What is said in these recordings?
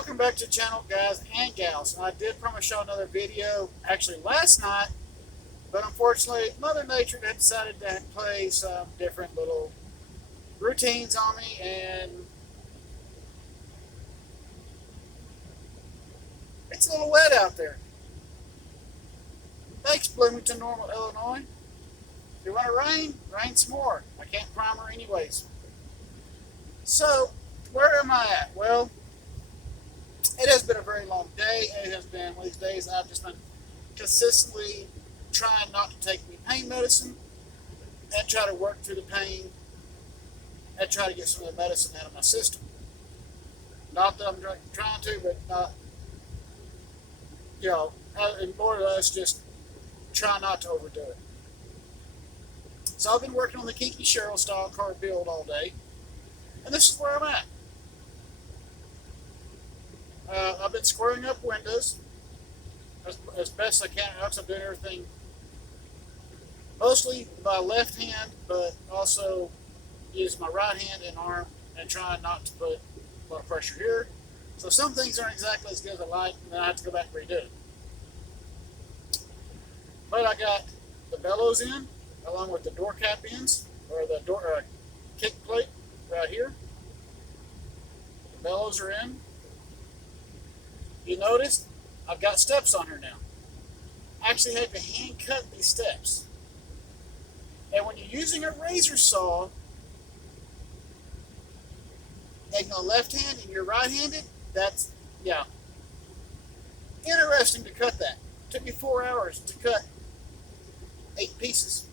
Welcome back to the channel, guys and gals. I did promise y'all another video actually last night, but unfortunately Mother Nature had decided to play some different little routines on me, and it's a little wet out there. Thanks, Bloomington, Normal, Illinois. If you want to rain some more. I can't prime her anyways. So, where am I at? Well, it has been a very long day. It has been one of these days I've just been consistently trying not to take any pain medicine and try to work through the pain and try to get some of the medicine out of my system. Not that I'm trying to, but not, and more or less just try not to overdo it. So I've been working on the kinki sharyo style car build all day, and this is where I'm at. I've been squaring up windows as best I can. I'm doing everything mostly by left hand, but also use my right hand and arm and trying not to put a lot of pressure here. So some things aren't exactly as good as I like, and then I have to go back and redo it. But I got the bellows in, along with the door cap ends, or the door kick plate right here. The bellows are in. You notice I've got steps on here now. I actually had to hand cut these steps. And when you're using a razor saw, and you're left hand and you're right handed, that's, interesting to cut that. It took me 4 hours to cut 8 pieces.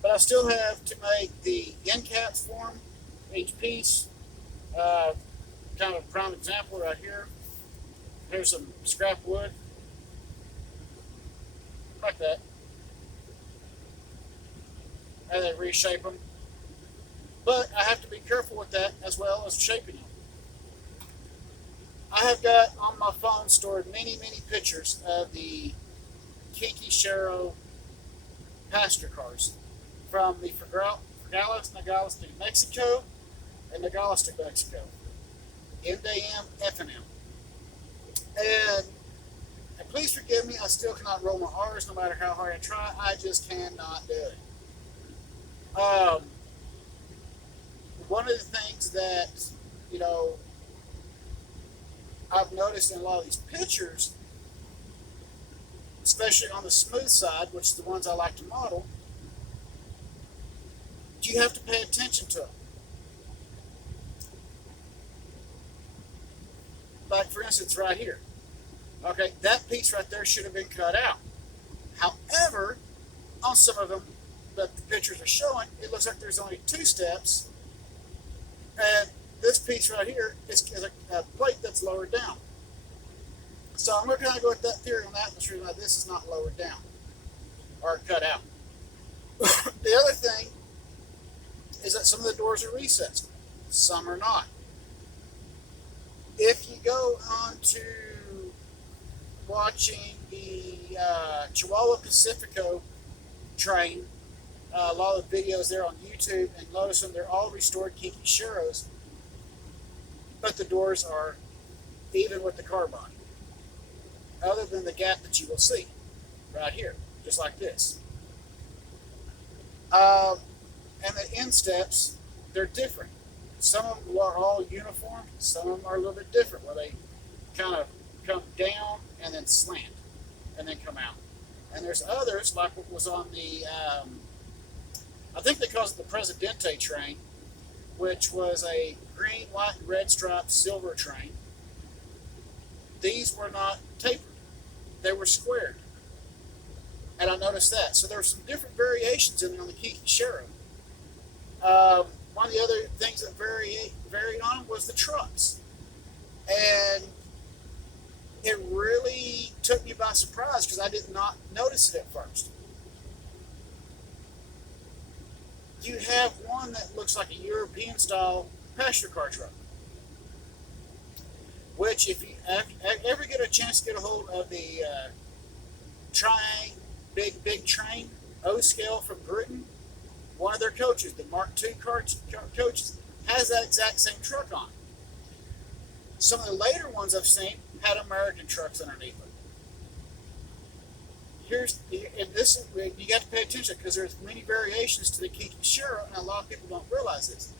But I still have to make the end caps form each piece. Kind of a prime example right here. Here's some scrap wood, like that, and then reshape them. But I have to be careful with that as well as shaping them. I have got on my phone stored many pictures of the kinki sharyo passenger cars from the Nogales, New Mexico, and Nogales, New Mexico. MDM, FNM. And please forgive me, I still cannot roll my R's no matter how hard I try. I just cannot do it. One of the things that, I've noticed in a lot of these pictures, especially on the smooth side, which is the ones I like to model, you have to pay attention to them. Like, for instance, right here. Okay, that piece right there should have been cut out. However, on some of them that the pictures are showing, it looks like there's only 2 steps, and this piece right here is a plate that's lowered down. So I'm going to kind of go with that theory on that, and show you this is not lowered down or cut out. The other thing is that some of the doors are recessed, some are not. If you go on to watching the Chihuahua Pacifico train, a lot of the videos there on YouTube, and notice them, they're all restored kinki sharyos, but the doors are even with the car body, other than the gap that you will see right here, just like this. And the end steps, they're different. Some of them are all uniform, some of them are a little bit different, where they kind of come down and then slant and then come out. And there's others, like what was on the, I think they call it the Presidente train, which was a green, white, and red striped silver train. These were not tapered. They were squared. And I noticed that. So there were some different variations in there on the kinki sharyo. One of the other things that varied on was the trucks. And it really took me by surprise because I did not notice it at first. You have one that looks like a European style passenger car truck, which if you ever get a chance to get a hold of the big train O scale from Britain, one of their coaches, the Mark II coaches, has that exact same truck on. Some of the later ones I've seen had American trucks underneath them. And this you got to pay attention because there's many variations to the kinki sharyo, and a lot of people don't realize this.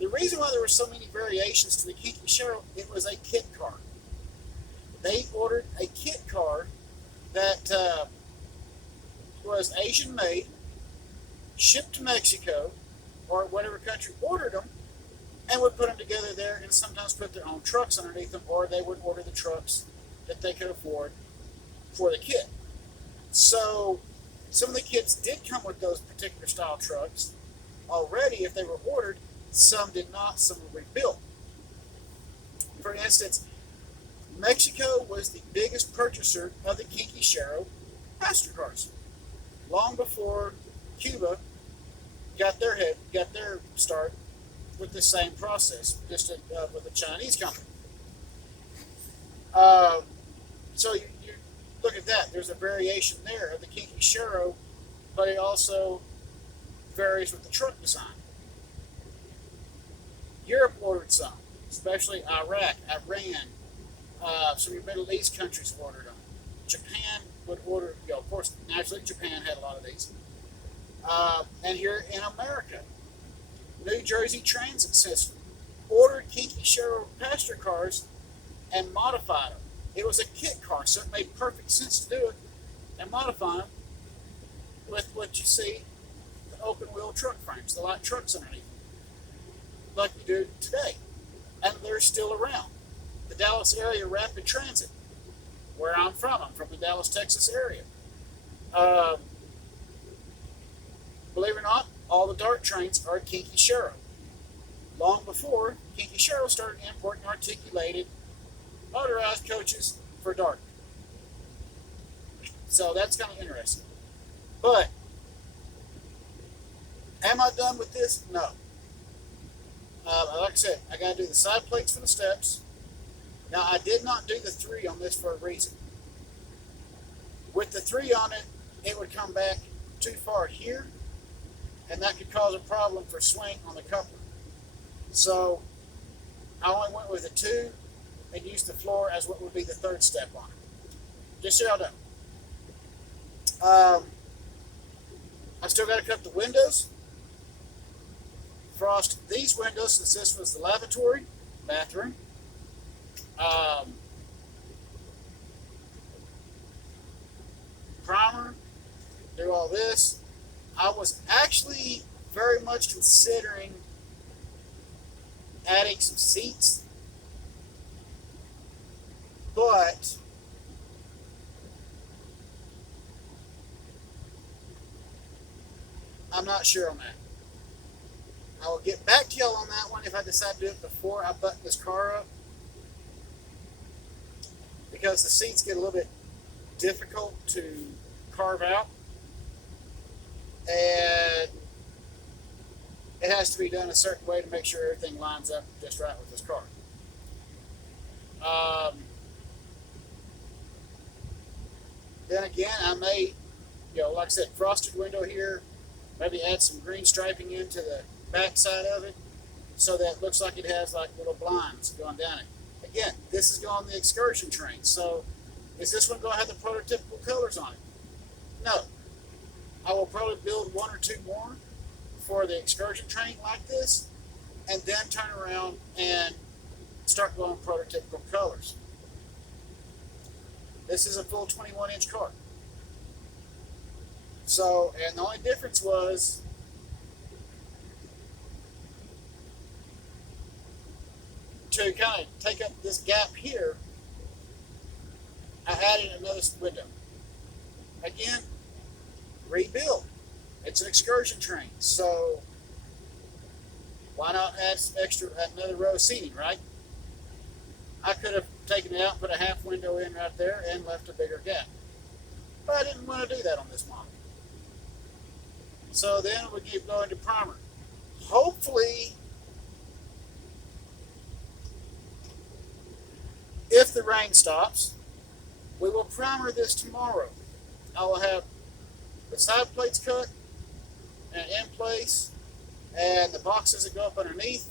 The reason why there were so many variations to the kinki sharyo, it was a kit car. They ordered a kit car that was Asian made, shipped to Mexico or whatever country ordered them, and would put them together there, and sometimes put their own trucks underneath them, or they would order the trucks that they could afford for the kit. So some of the kits did come with those particular style trucks already if they were ordered. Some did not, some were rebuilt. For instance, Mexico was the biggest purchaser of the kinki sharyo passenger cars, long before Cuba got their start with the same process, just with a Chinese company. So you look at that. There's a variation there of the kinki sharyo, but it also varies with the truck design. Europe ordered some, especially Iraq, Iran, some of your Middle East countries ordered them. Japan would order, of course, naturally Japan had a lot of these. And here in America, New Jersey Transit System ordered kinki sharyo passenger cars and modified them. It was a kit car, so it made perfect sense to do it and modify them with what you see, the open wheel truck frames, the light trucks underneath, like you do today. And they're still around. The Dallas area rapid transit, where I'm from the Dallas, Texas area. Believe it or not, all the DART trains are kinki sharyo. Long before kinki sharyo started importing articulated motorized coaches for DART. So that's kind of interesting. But am I done with this? No. Like I said, I got to do the side plates for the steps. Now, I did not do the 3 on this for a reason. With the 3 on it, it would come back too far here, and that could cause a problem for swing on the coupler. So I only went with the 2 and used the floor as what would be the 3rd step on it. Just so y'all know. I still got to cut the windows. Frost these windows since this was the lavatory, bathroom. Primer, do all this. I was actually very much considering adding some seats, but I'm not sure on that. I will get back to y'all on that one if I decide to do it before I button this car up, because the seats get a little bit difficult to carve out, and it has to be done a certain way to make sure everything lines up just right with this car. Then again, I may, like I said, frosted window here, maybe add some green striping into the back side of it so that it looks like it has like little blinds going down it. Again, this is going on the excursion train, so is this one going to have the prototypical colors on it? No. I will probably build 1 or 2 more for the excursion train like this, and then turn around and start going prototypical colors. This is a full 21-inch car. So, and the only difference was to kind of take up this gap here, I added another window. Again, rebuild. It's an excursion train, so why not add some extra, another row of seating, right? I could have taken it out and put a half window in right there and left a bigger gap. But I didn't want to do that on this model. So then we keep going to primer. Hopefully, if the rain stops, we will primer this tomorrow. I will have the side plates cut and in place, and the boxes that go up underneath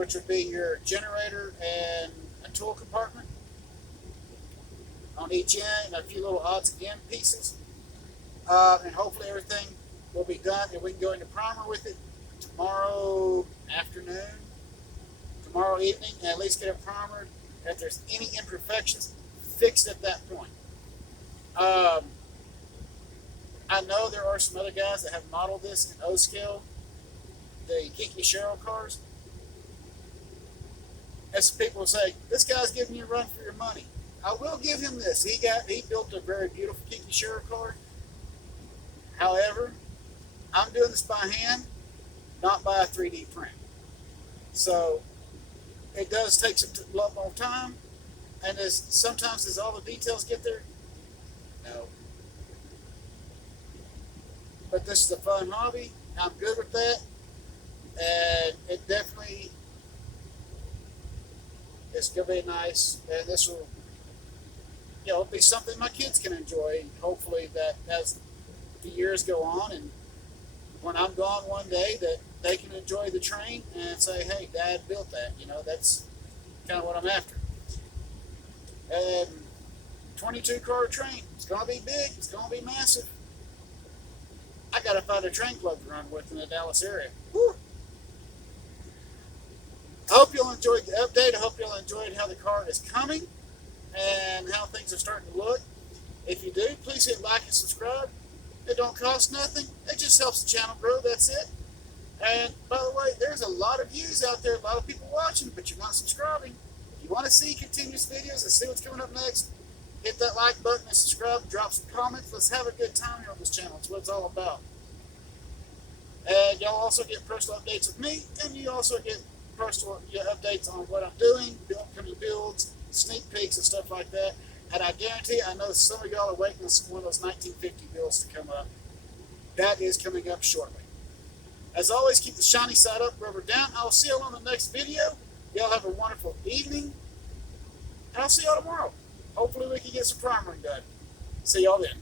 which would be your generator and a tool compartment on each end, and a few little odds and end pieces. And hopefully everything will be done, and we can go into primer with it tomorrow afternoon, tomorrow evening, and at least get it primered. If there's any imperfections, fixed at that point. I know there are some other guys that have modeled this in O scale, the kinki sharyo cars. And some people say, this guy's giving you a run for your money. I will give him this. He built a very beautiful kinki sharyo car. However, I'm doing this by hand, not by a 3D print. So it does take some lot more time, and sometimes as all the details get there, no. But this is a fun hobby. I'm good with that, and it definitely is going to be nice, and this will, be something my kids can enjoy. Hopefully that as the years go on, and when I'm gone one day, that they can enjoy the train and say, hey, Dad built that. That's kind of what I'm after. And 22 car train, it's going to be big, it's going to be massive. I got to find a train club to run with in the Dallas area. Whew. I hope you'll enjoy the update. I hope you'll enjoy how the car is coming and how things are starting to look. If you do, please hit like and subscribe. It don't cost nothing. It just helps the channel grow. That's it. And by the way, there's a lot of views out there, a lot of people watching, but you're not subscribing. If you want to see continuous videos and see what's coming up next, hit that like button and subscribe. Drop some comments. Let's have a good time here on this channel. It's what it's all about. And y'all also get personal updates with me, and you also get personal updates on what I'm doing, upcoming builds, sneak peeks and stuff like that. And I guarantee, I know some of y'all are waiting for one of those 1950 builds to come up. That is coming up shortly. As always, keep the shiny side up, rubber down. I'll see y'all on the next video. Y'all have a wonderful evening. And I'll see y'all tomorrow. Hopefully we can get some primering done. See y'all then.